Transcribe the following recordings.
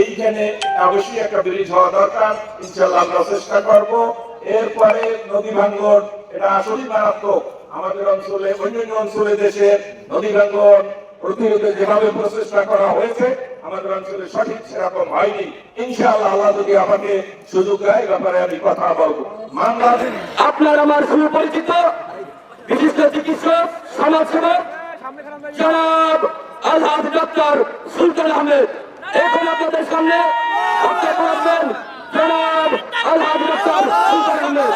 এইখানে অবশ্যই একটা ব্রিজ হওয়া দরকার, ইনশাআল্লাহ আমরা চেষ্টা করব। এরপরে নদী ভাঙ্গন, এটা আসলেই মারাত্মক। আমাদের অঞ্চলে, অন্যান্য অঞ্চলে দেশের নদী ভাঙ্গন প্রতিরোধে যেভাবে প্রচেষ্টা করা হয়েছে, আমাদের অঞ্চলে সঠিক সেরকম হয়নি। ইনশাআল্লাহ আল্লাহ যদি আমাকে সুযোগ দেয়, ব্যাপারে আমি কথা বলবো। আপনার আমার সুপরিচিত বিশিষ্ট চিকিৎসক, সমাজসেবক জনাব আলহাজ ডক্টর সুলতান আহমেদ এখন আপনাদের সামনে বক্তব্য রাখবেন। জনাব আলহাজ ডক্টর সুলতান আহমেদ।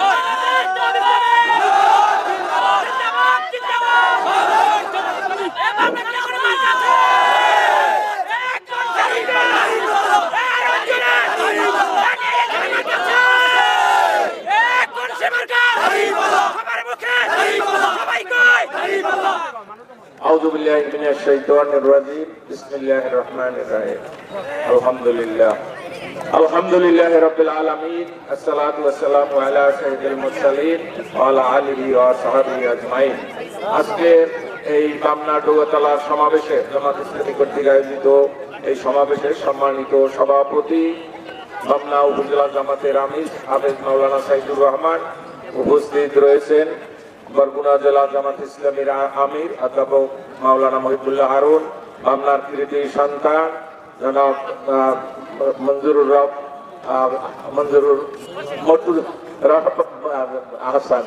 أعوذ بالله من الشيطان الرجيم بسم الله الرحمن الرحيم الحمد لله رب العالمين الصلاة والسلام على سيد المرسلين وعلى آله وصحبه أجمعين। আজকে এই পাবনা ডোগাতলার সমাবেশে জামাত ইসলামী কর্তৃক আয়োজিত এই সমাবেশে সম্মানিত সভাপতি পাবনা উপজেলা জামাতের আমির হাফেজ মাওলানা সাইদুর রহমান উপস্থিত রয়েছেন, বরগুনা জেলা জামাত ইসলামীর আমির অধ্যাপক মাওলানা মহিবুল্লাহ হারুন, পাবনার কৃতি সন্তান জনাব মঞ্জুরুর আহসান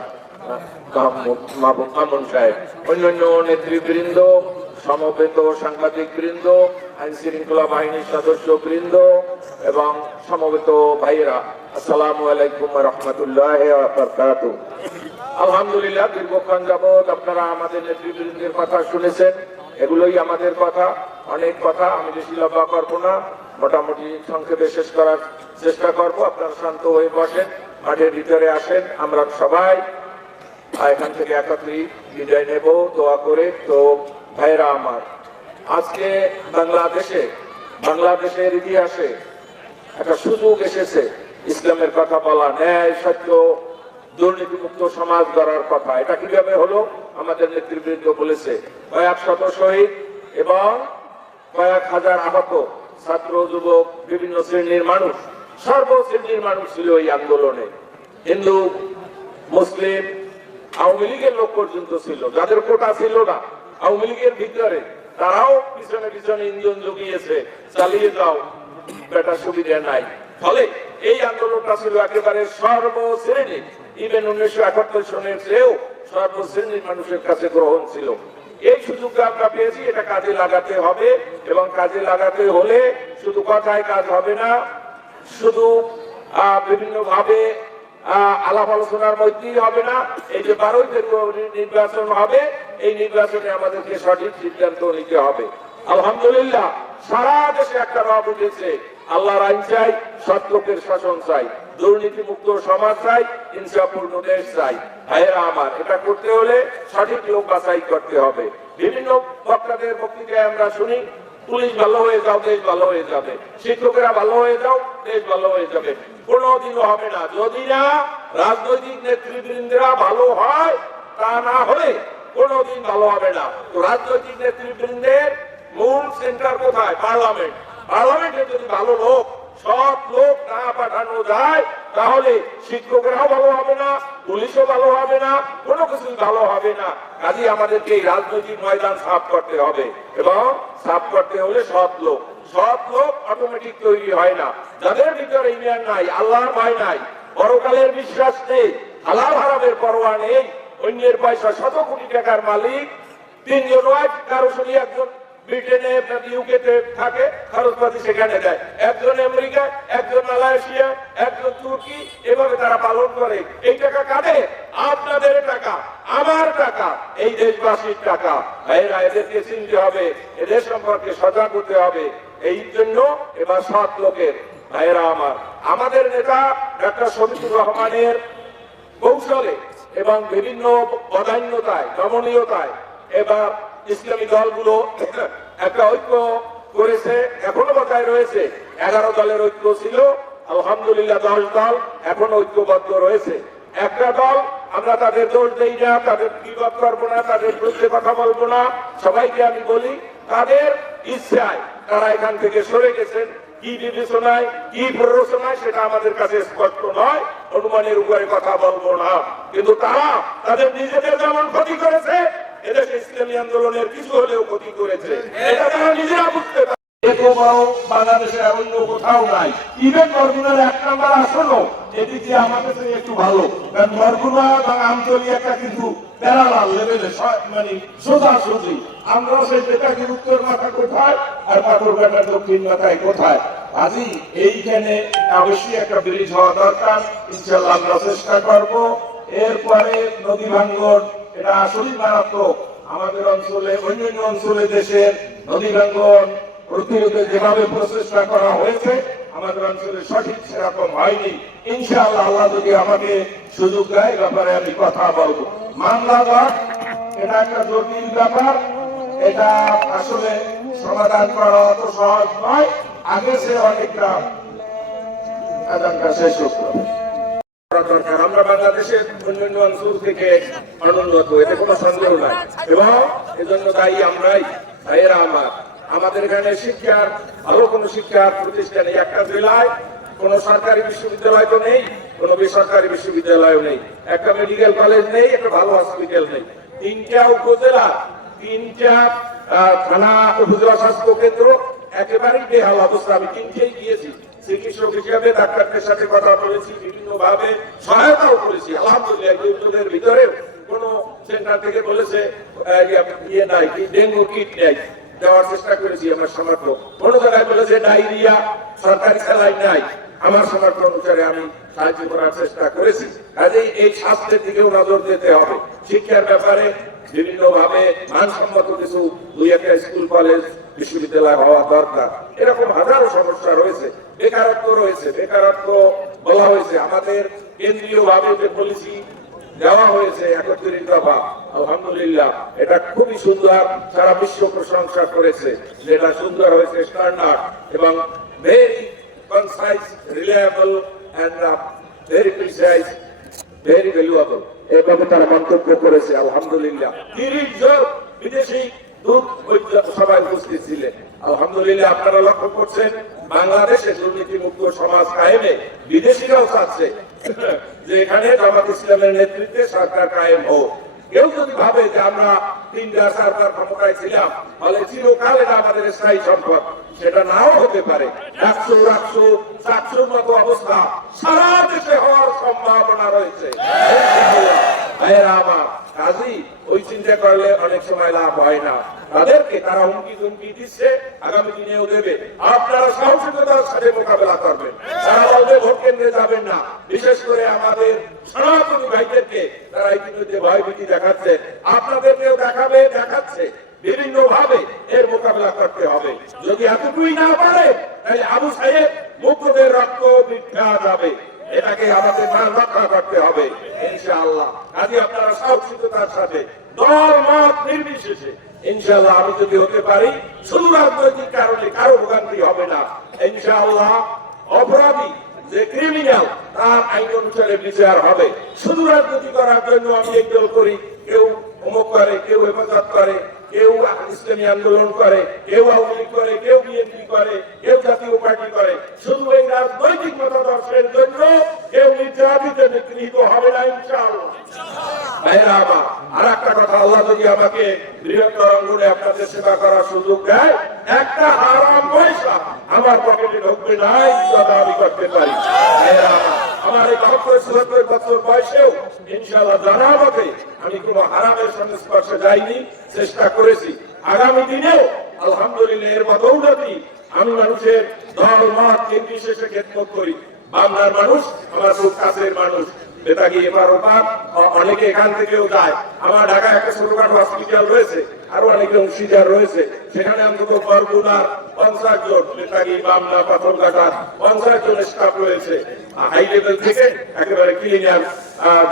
মামুন সাহেব, অন্যান্য নেতৃবৃন্দ, সমবেত সাংবাদিক বৃন্দ, আইন শৃঙ্খলা বাহিনীর সদস্য বৃন্দ এবং সমবেত ভাইয়েরা, আসসালামু আলাইকুম ওয়া রাহমাতুল্লাহি ওয়া বারাকাতুহু। আলহামদুলিল্লাহ, দীর্ঘক্ষণ যাবৎ আপনারা আমাদের নেতৃবৃন্দের কথা শুনেছেন। এগুলোই আমাদের কথা, অনেক কথা, আমি বেশি লম্বা করবো না, মোটামুটি সংক্ষেপে শেষ করার চেষ্টা করব। আপনারা শান্ত হয়ে বসেন, মাঠের ভিতরে আসেন, আমরা সবাই এখান থেকে একত্রিত বিদায় নেব দোয়া করে। তো ভাইরা আমার, আজকে বাংলাদেশের ইতিহাসে একটা সুযোগ এসেছে ইসলামের কথা বলা, ন্যায় সত্য দুর্নীতিমুক্ত সমাজ গড়ার কথা। এটা কিভাবে হলো? আমাদের নেতৃবৃন্দ বলেছে, কয়েক শত শহীদ এবং কয়েক হাজার আহত ছাত্র, যুবক, বিভিন্ন শ্রেণীর মানুষ, সর্বশ্রেণীর মানুষ ছিল এই আন্দোলনে। হিন্দু, মুসলিম, আওয়ামী লীগের লোক পর্যন্ত ছিল, যাদের কোটা ছিল না আওয়ামী লীগের ভিতরে, তারাও পিছনে পিছনে ইঞ্জিন জুগিয়েছে, চালিয়ে যাও, বেটা সুবিধা নাই। ফলে এই আন্দোলনটা ছিল একেবারে সর্বশ্রেণী, ইভেন 1971 সনের চেয়েও সর্বশ্রেণীর মানুষের কাছে গ্রহণ ছিল। এই সুযোগটা আমরা পেয়েছি, এটা কাজে লাগাতে হবে এবং কাজে লাগাতে হলে শুধু কথায় কাজ হবে না, শুধু বিভিন্ন ভাবে আলাপ আলোচনার মধ্যেই হবে না। এই যে 12 ফেব্রুয়ারি নির্বাচন হবে, এই নির্বাচনে আমাদেরকে সঠিক সিদ্ধান্ত নিতে হবে। আলহামদুলিল্লাহ, সারা দেশে একটা ভাব উঠেছে, আল্লাহর আইন চাই, সৎ লোকের শাসন চাই, দুর্নীতি মুক্ত সমাজ চাই, ইনসাফপূর্ণ দেশ চাই। ভাইয়েরা আমার, এটা করতে হলে সঠিক লোক বাছাই করতে হবে। বিভিন্ন বক্তাদের বক্তৃতায় আমরা শুনি, পুলিশ ভালো হয়ে যাও, দেশ ভালো হয়ে যাবে, শিক্ষকেরা ভালো হয়ে যাও, দেশ ভালো হয়ে যাবে। কোনোদিনও হবে না, যদি না রাজনৈতিক নেতৃবৃন্দরা ভালো হয়, তা না হলে কোনোদিন ভালো হবে না। তো রাজনৈতিক নেতৃবৃন্দের মূল সেন্টার কোথায়? পার্লামেন্ট। পার্লামেন্টে যদি ভালো লোক, সৎ লোক না পাঠানো যায়, তাহলে শিক্ষকরাও ভালো হবে না, পুলিশও ভালো হবে না, কোনো কিছু ভালো হবে না। কাজে আমাদেরকে এই রাজনৈতিক ময়দান সাফ করতে হবে এবং সাফ করতে হলে সৎ লোক। সৎ লোক অটোমেটিক তৈরি হয় না। যাদের ভিতরে ইমান নাই, আল্লাহর ভয় নাই, পরকালের বিশ্বাস নেই, হালাল হারামের পরোয়া নেই, অন্যের পয়সা, শত কোটি টাকার মালিক তিনজন হয়, কারো শুনি একজন ব্রিটেনে, ইউকেতে থাকে, খরচপাতি সেখানে দেয়, একজন আমেরিকা, একজন মালয়েশিয়া, একজন তুর্কি, এভাবে তারা পালন করে। এই টাকা কাদের? আপনাদের টাকা, আমার টাকা, এই দেশবাসীর টাকা। ভাইয়েরা, এদেরকে চিনতে হবে, এদের সম্পর্কে সজাগ হতে হবে। এই জন্য এবার সৎ লোকের, ভাইয়েরা আমার, আমাদের নেতা ডক্টর শফিকুর রহমানের কৌশলে এবং বিভিন্ন বদান্যতায়, নমনীয়তায় এবার ইসলামী দলগুলো একটা ঐক্য করেছে, এখনো বজায় রয়েছে। 11 দলের ঐক্য ছিল, আলহামদুলিল্লাহ 10 দল এখন ঐক্যবদ্ধ রয়েছে। একটা দল, আমরা তাদের দোষ দেই না, তাদের বিবাদ করবো না, তাদের বিরুদ্ধে কথা বলবো না, সবাইকে আমি বলি তাদের ইচ্ছায় তারা এখান থেকে সরে গেছেন, কি বিবেচনায় কি প্ররোচনায় সেটা আমাদের কাছে স্পষ্ট নয়, অনুমানের উপরে কথা বলবো না। কিন্তু তারা তাদের নিজেদের যেমন ক্ষতি করেছে, এদেশে ইসলামী আন্দোলনের কিছু হলেও ক্ষতি করেছে, এটা তারা নিজেরা বুঝতে পারে। এরকমও বাংলাদেশে অন্য কোথাও নাই। ইভেন বরগুনার 1 নম্বর আসনও এদিক দিয়ে আমাদের থেকে একটু ভালো, কারণ বরগুনা এবং আমতলী একটা কিন্তু প্যারালাল লেভেলে, মানে সোজাসুজি। আমরা সেই বেতাগির উত্তর মাথা কোথায় আর পাথরঘাটার দক্ষিণ মাথায় কোথায়। আজই এইখানে অবশ্যই একটা ব্রিজ হওয়া দরকার, ইনশাল্লাহ আমরা চেষ্টা করব। এরপরে নদী ভাঙ্গন, এটা আসলেই মারাত্মক। আমাদের অঞ্চলে অন্যান্য অঞ্চলে দেশের নদী ভাঙ্গন প্রতিরোধে যেভাবে প্রচেষ্টা করা হয়েছে, আমাদের অঞ্চলে সঠিক সেরকম হয়নি। ইনশাআল্লাহ আল্লাহ যদি আমাকে সুযোগ দেয়, ব্যাপারে আমি কথা বলবো। মামলা ঘট, এটা একটা জটিল ব্যাপার, এটা আসলে সমাধান করা অত সহজ নয়। আগে সে অনেকটা শেষ করতে হবে। দরকার। আমরা বাংলাদেশের অন্যান্য অঞ্চল থেকে অনুন্নত, এতে কোনো সন্দেহ নাই, এবং এজন্য দায়ী আমরাই। ভাইয়েরা আমার, আমাদের এখানে শিক্ষার ভালো কোনো শিক্ষার প্রতিষ্ঠান নেই। একটা জেলায় কোনো সরকারি বিশ্ববিদ্যালয় তো নেই, কোনো বেসরকারি বিশ্ববিদ্যালয়ও নেই, একটা মেডিকেল কলেজ নেই, একটা ভালো হসপিটাল নেই। 3টা উপজেলা, 3টা থানা উপজেলা স্বাস্থ্য কেন্দ্র একেবারেই বেহাল অবস্থা। আমি 3টেই গিয়েছি চিকিৎসক হিসাবে, ডাক্তারদের সাথে কথা বলেছি, বিভিন্ন ভাবে সহায়তাও করেছি। আলহামদুলিল্লাহ দুর্যোগের ভিতরে কোন সেন্টার থেকে বলেছে ইয়ে নাই, ডেঙ্গু কিট নেই, দেওয়ার চেষ্টা করেছি আমার সামর্থ্য। কোন জায়গায় বলেছে ডায়রিয়া, সরকারি স্যালাইন নাই, আমার সামর্থ্য অনুসারে আমি সাহায্য করার চেষ্টা করেছি। কাজেই এই স্বাস্থ্যের দিকেও নজর দিতে হবে। শিক্ষার ব্যাপারে বিভিন্ন ভাবে মানসম্মত কিছু 2-1টা স্কুল কলেজ বিশ্ববিদ্যালয় হওয়া দরকার। এরকম হাজারো সমস্যা রয়েছে। বেকারত্ব রয়েছে, বেকারত্ব বলা হয়েছে আমাদের কেন্দ্রীয় ভাবে যে পলিসি দেওয়া হয়েছে 31 দফা, আলহামদুলিল্লাহ এটা খুবই সুন্দর, সারা বিশ্ব প্রশংসা করেছে। যেটা সুন্দর হয়েছে, স্ট্যান্ডার্ড এবং very concise, reliable and very precise, very valuable, এভাবে তারা মন্তব্য করেছে। আলহামদুলিল্লাহ 30 জন বিদেশি দূত সবাই উপস্থিত ছিলেন। আলহামদুলিল্লাহ আপনারা লক্ষ্য করছেন, বাংলাদেশে দুর্নীতি মুক্ত সমাজ কায়েমে বিদেশিরাও চাচ্ছে যে এখানে জামাত ইসলামের নেতৃত্বে সরকার কায়েম হোক। কেউ যদি ভাবে যে আমরা 3টা সরকার ক্ষমতায় ছিলাম, ফলে চিরকাল এটা আমাদের স্থায়ী সম্পদ, সেটা নাও হতে পারে। 100-400 মতো অবস্থা সারা দেশে হওয়ার সম্ভাবনা রয়েছে। ভাইয়েরা আমার, কাজী ওই চিন্তা করলে অনেক সময় লাভ হয় না। তাদেরকে তারা হুমকি ধুমকি দিচ্ছে, আগামী দিনেও দেবে। আপনারা সাহসিকতার সাথে মোকাবেলা করবেন। তারা বলবে ভোট কেন্দ্রে যাবেন না। বিশেষ করে আমাদের সনাতনী ভাইদেরকে তারা ইতিমধ্যে ভয়ভীতি দেখাচ্ছে, আপনাদেরকেও দেখাবে, দেখাচ্ছে। বিভিন্ন ভাবে এর মোকাবেলা করতে হবে। যদি এতটুকুই না পারে, তাহলে আবু সাহেব মুক্তদের রক্ত বৃদ্ধা যাবে। এটাকে আমাদের মান রক্ষা করতে হবে ইনশাআল্লাহ। কাজে আপনারা সাহসিকতার সাথে দল মত নির্বিশেষে ইনশাআল্লাহ, আমি যদি হতে পারি, শুধু রাজনৈতিক কারণে কারো ভোগান্তি হবে না ইনশাআল্লাহ। অপরাধী যে ক্রিমিনাল, তার আইন অনুসারে বিচার হবে। শুধু রাজনীতি করার জন্য আমি একদল করি, কেউ অমুক করে, কেউ হেফাজত করে, কেউ ইসলামী আন্দোলন করে, কেউ আওয়ামী লীগ করে, কেউ বিএনপি করে, কেউ জাতীয় পার্টি করে, শুধু এই রাজনৈতিক মতাদর্শের জন্য কেউ নির্যাতিত নিগৃহীত হবে না ইনশাআল্লাহ। ভাইরা আমার, আর একটা কথা, আল্লাহ যদি আমাকে বৃহত্তর অঙ্গনে আপনাদের সেবা করার সুযোগ দেয়, একটা হারাম পয়সা আমার পকেটে ঢুকবে না, কথা আমি করতে পারি। ভাইরা আমার, এই 72-74 বছর বয়সেও ইনশাআল্লাহ জানা মতে আমি কোনো হারামের সংস্পর্শে যাইনি, চেষ্টা করেছি। আগামী দিনেও আলহামদুলিল্লাহ এর বদৌলতি আমি মানুষের দল মত নির্বিশেষে খেদমত করি। বাংলার মানুষ আমার খুব কাছের মানুষ। বেতাগি এপার ওপার অনেকে এখান থেকেও যায়। আমার ঢাকায় একটা ছোটখাটো হসপিটাল রয়েছে, আরো অনেক অংশীদার রয়েছে। সেখানে অন্তত বরগুনার 50 জন, বেতাগি, বামনা, পাথরঘাটার 50 জন স্টাফ রয়েছে, হাই লেভেল থেকে একেবারে ক্লিনার,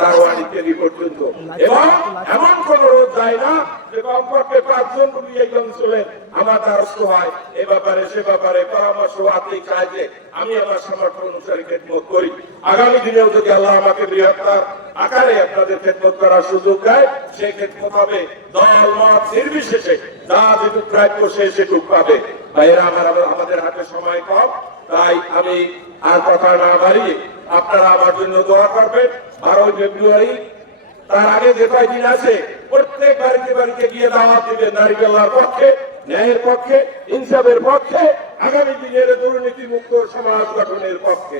দারোয়ান ইত্যাদি পর্যন্ত। এবং এমন কোন রোজ যায় না যে কমপক্ষে 5 জন রুগী এই অঞ্চলে আমার দ্বারস্থ হয়। এ ব্যাপারে সে ব্যাপারে পরামর্শ আত্মিক সাহায্যে আমি আমার সামর্থ্য অনুসারে খেদমত করি। আগামী দিনেও যদি আল্লাহ আমাকে বৃহত্তর আকারে আপনাদের খেদমত করার সুযোগ দেয়, সেই খেদমত হবে দল মত নির্বিশেষে, যা যেটুক প্রাপ্য সে সেটুক পাবে। ভাইয়েরা আমার, আমাদের হাতে সময় কম, তাই আমি আর কথা না বাড়িয়ে আপনারা আমার জন্য দোয়া করবেন। 12 ফেব্রুয়ারি তার আগে যে কয়দিন আছে প্রত্যেক বাড়িতে বাড়িতে গিয়ে দাওয়াত দিবেন নারীকেল্লার পক্ষে, ন্যায়ের পক্ষে, ইনসাফের পক্ষে, আগামী দিনের দুর্নীতি মুক্ত সমাজ গঠনের পক্ষে।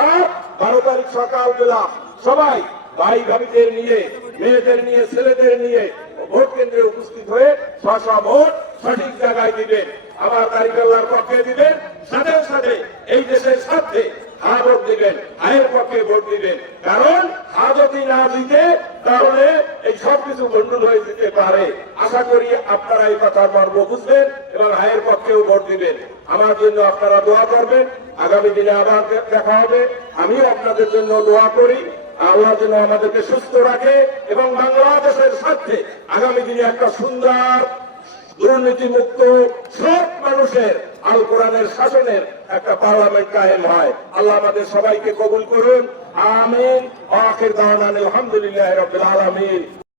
আর 12 তারিখ সকালবেলা সবাই ভাই ভাবিদের নিয়ে, মেয়েদের নিয়ে, ছেলেদের নিয়ে ভোট কেন্দ্রে উপস্থিত হয়ে স্ব ভোট সঠিক জায়গায় দিবেন। আবার নারীকেল্লার পক্ষে দিবেন, সাথে সাথে এই দেশের স্বার্থে ভোট দিবেন, আইনের পক্ষে ভোট দিবেন। কারণ যদি না দিতে তাহলে এই সবকিছু গন্ডগোল হয়ে যেতে পারে। আশা করি আপনারা এই কথার মর্ম বুঝবেন এবং আইনের পক্ষেও ভোট দিবেন। আমার জন্য আপনারা দোয়া করবেন। আগামী দিনে আবার দেখা হবে। আমিও আপনাদের জন্য দোয়া করি। আল্লাহ যেন আমাদেরকে সুস্থ রাখে এবং বাংলাদেশের স্বার্থে আগামী দিনে একটা সুন্দর দুর্নীতি মুক্ত সব মানুষের আল কোরআনের শাসনের একটা পার্লামেন্ট কায়েম হয়। আল্লাহ আমাদের সবাইকে কবুল করুন। আমিন। আখির দাওয়ানা আলহামদুলিল্লাহি রাব্বিল আলামিন।